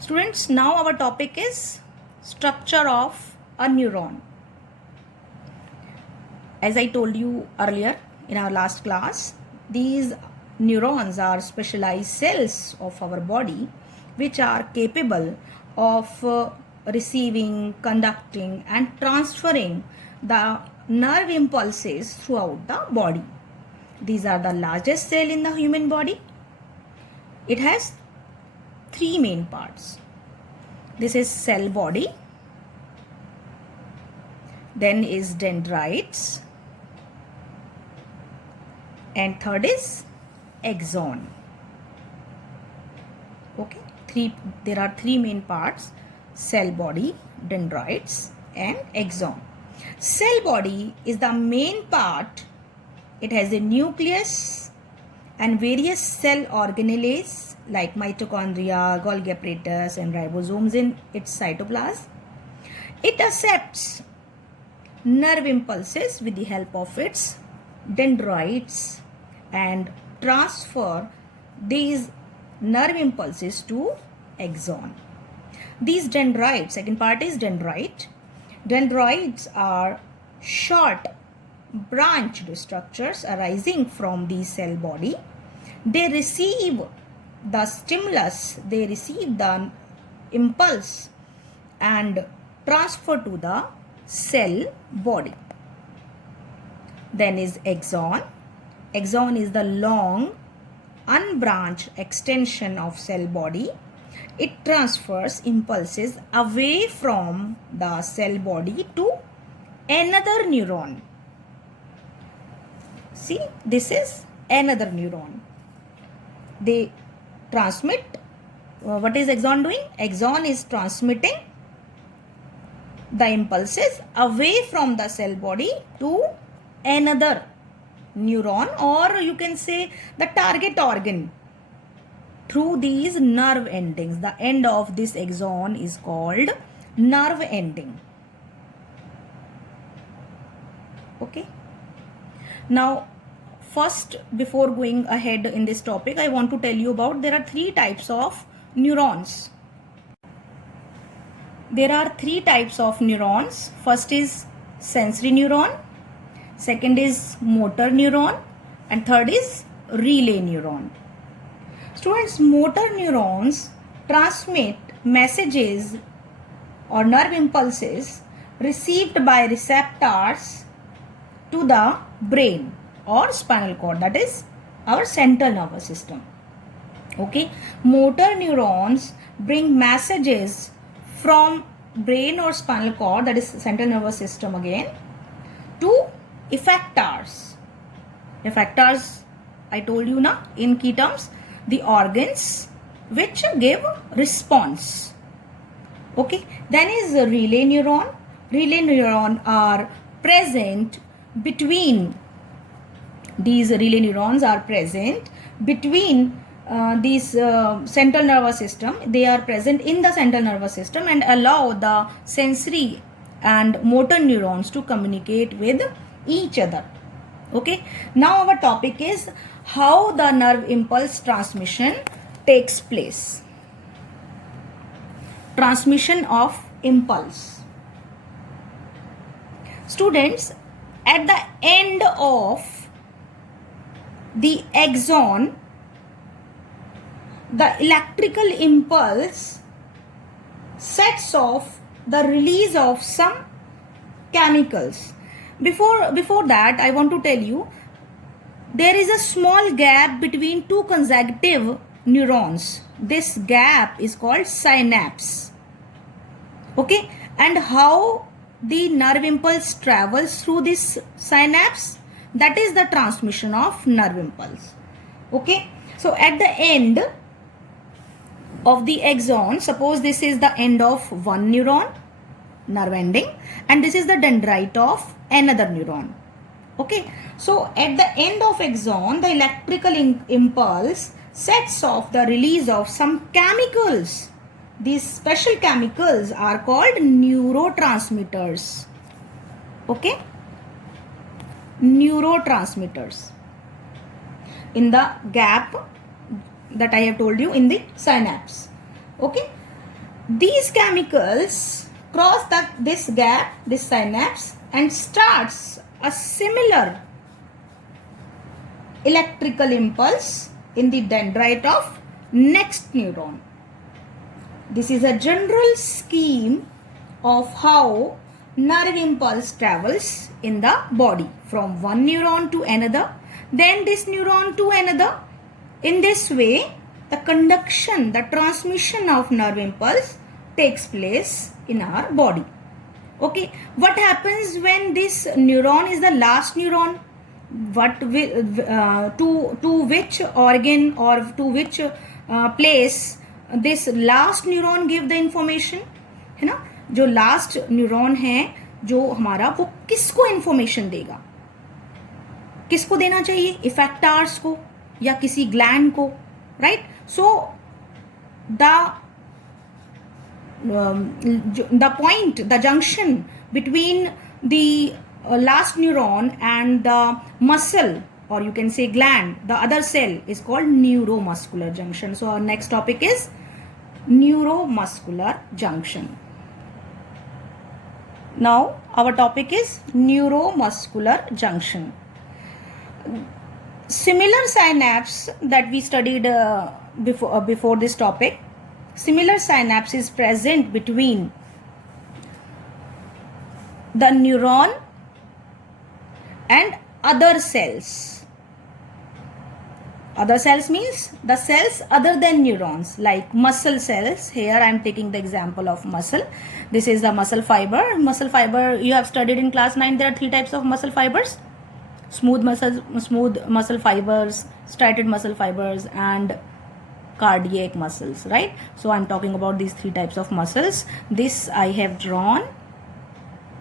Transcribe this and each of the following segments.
Students, now our topic is structure of a neuron. As I told you earlier in our last class, these neurons are specialized cells of our body which are capable of receiving, conducting and transferring the nerve impulses throughout the body. These are the largest cell in the human body. It has three main parts. This is cell body, then is dendrites, and third is axon. Okay, there are three main parts: cell body, dendrites and axon. Cell body is the main part. It has a nucleus and various cell organelles like mitochondria, Golgi apparatus and ribosomes in its cytoplasm. It accepts nerve impulses with the help of its dendrites and transfer these nerve impulses to axon. These dendrites, second part is dendrite. Dendrites are short branched structures arising from the cell body. They receive the stimulus, they receive the impulse and transfer to the cell body. Then is axon. Axon is the long unbranched extension of cell body. It transfers impulses away from the cell body to another neuron. See, this is another neuron. They transmit. What is axon doing? Axon is transmitting the impulses away from the cell body to another neuron, or you can say the target organ, through these nerve endings. The end of this axon is called nerve ending. Okay. Now, first, before going ahead in this topic, I want to tell you about there are three types of neurons. There are three types of neurons. First is sensory neuron, second is motor neuron, and third is relay neuron. Students, motor neurons transmit messages or nerve impulses received by receptors to the brain or spinal cord, that is our central nervous system. Okay, motor neurons bring messages from brain or spinal cord, that is central nervous system again, to effectors. Effectors, I told you na, in key terms, the organs which give response. Okay, then is the relay neuron. Relay neuron are present between, these relay neurons are present between these central nervous system. They are present in the central nervous system and allow the sensory and motor neurons to communicate with each other. Okay, now our topic is how the nerve impulse transmission takes place. Transmission of impulse. Students, at the end of the axon, the electrical impulse sets off the release of some chemicals. Before that, I want to tell you, there is a small gap between two consecutive neurons. This gap is called synapse. Okay, and how the nerve impulse travels through this synapse, that is the transmission of nerve impulse. Okay, so at the end of the axon, suppose this is the end of one neuron, nerve ending, and this is the dendrite of another neuron. Okay, so at the end of axon, the electrical impulse sets off the release of some chemicals. These special chemicals are called neurotransmitters. Okay, neurotransmitters in the gap that I have told you in the synapse. Okay, these chemicals cross this gap, this synapse, and starts a similar electrical impulse in the dendrite of next neuron. This is a general scheme of how nerve impulse travels in the body from one neuron to another, then this neuron to another. In this way, the conduction, the transmission of nerve impulse takes place in our body. Okay, what happens when this neuron is the last neuron? What will, to which organ or to which place this last neuron give the information? है ना, जो last neuron है जो हमारा, वो किसको information देगा? किसको देना चाहिए? इफेक्टार्स को या किसी ग्लैंड को, right? So the point, the junction between the last neuron and the muscle, or you can say gland, the other cell, is called neuromuscular junction. So our next topic is neuromuscular junction. Now our topic is neuromuscular junction. Similar synapse that we studied before this topic, similar synapse is present between the neuron and other cells. Other cells means the cells other than neurons, like muscle cells. Here I am taking the example of muscle. This is the muscle fiber. Muscle fiber, you have studied in class 9. There are 3 types of muscle fibers: smooth muscle fibers, striated muscle fibers, and cardiac muscles, right? So I'm talking about these 3 types of muscles. This I have drawn.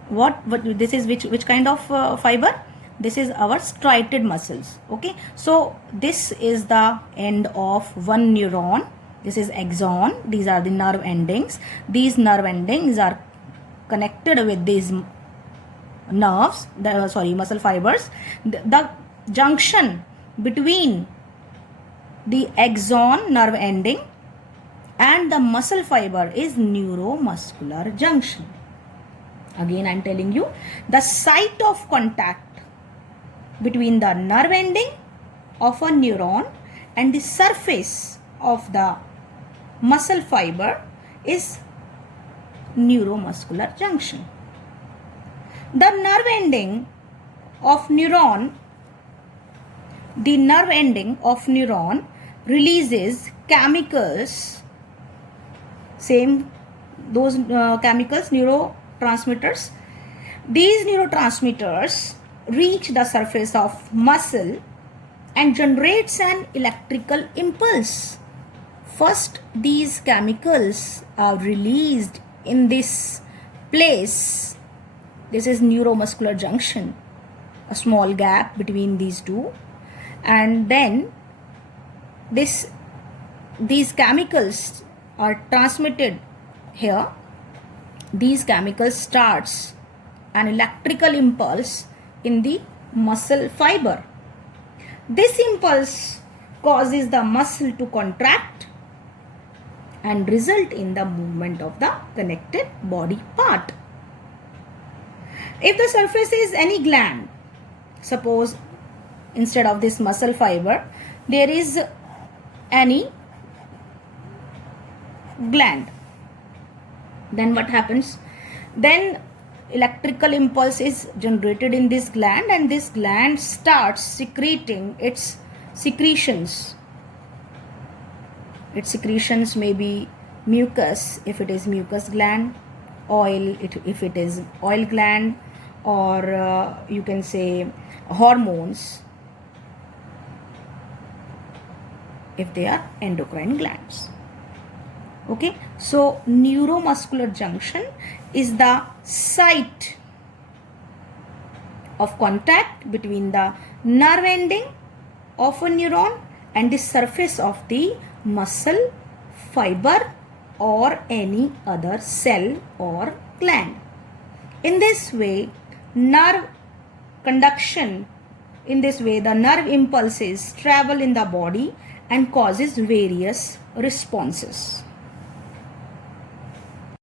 What this is which kind of fiber? This is our striated muscles. Okay, so this is the end of one neuron. This is axon. These are the nerve endings. These nerve endings are connected with these nerves, muscle fibers. The junction between the axon, nerve ending, and the muscle fiber is neuromuscular junction. Again I am telling you, the site of contact between the nerve ending of a neuron and the surface of the muscle fiber is neuromuscular junction. The nerve ending of neuron releases chemicals, those chemicals, neurotransmitters. These neurotransmitters reach the surface of muscle and generates an electrical impulse. First, these chemicals are released in this place. This is neuromuscular junction, a small gap between these two, and then these chemicals are transmitted here. These chemicals starts an electrical impulse in the muscle fiber. This impulse causes the muscle to contract and result in the movement of the connected body part. If the surface is any gland, suppose instead of this muscle fiber there is any gland, then what happens? Then electrical impulse is generated in this gland, and this gland starts secreting its secretions. Its secretions may be mucus if it is mucus gland, oil if it is oil gland, or you can say hormones if they are endocrine glands. Okay, so neuromuscular junction is the site of contact between the nerve ending of a neuron and the surface of the muscle fiber or any other cell or gland. In this way, nerve conduction, in this way the nerve impulses travel in the body and causes various responses.